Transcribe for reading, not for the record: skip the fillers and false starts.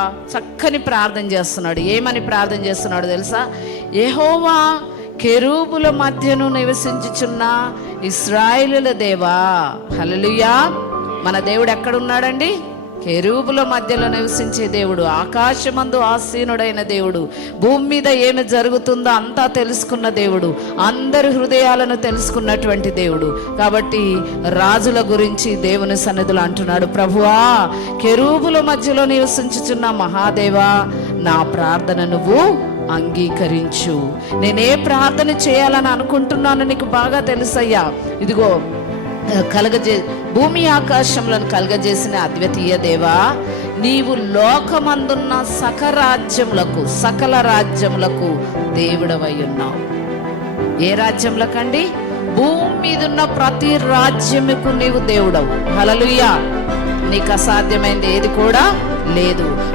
చక్కని ప్రార్థన చేస్తున్నాడు. ఏమని ప్రార్థన చేస్తున్నాడు తెలుసా? యెహోవా కెరూబుల మధ్యను నివసించుచున్న ఇశ్రాయేలుల దేవా. హల్లెలూయా. మన దేవుడు ఎక్కడున్నాడండి? కెరూబుల మధ్యలో నివసించే దేవుడు, ఆకాశమందు ఆసీనుడైన దేవుడు, భూమి మీద ఏమి జరుగుతుందో అంతా తెలుసుకున్న దేవుడు, అందరి హృదయాలను తెలుసుకున్నటువంటి దేవుడు. కాబట్టి రాజుల గురించి దేవుని సన్నిధిలో అంటున్నాడు, ప్రభువా కెరూబుల మధ్యలో నివసించుచున్న మహాదేవా, నా ప్రార్థన నువ్వు అంగీకరించు. నేనే ప్రార్థన చేయాలని అనుకుంటున్నాను నీకు బాగా తెలుసయ్యా. ఇదిగో భూమి ఆకాశములను కలగజేసిన అద్వితీయ దేవా, నీవు లోకమందున్న సకల రాజ్యములకు దేవుడవై ఉన్నావు. ఏ రాజ్యములకండి? భూమి మీద ఉన్న ప్రతి రాజ్యముకు నీవు దేవుడవు. హల్లెలూయా. నీకు అసాధ్యమైంది ఏది కూడా లేదు.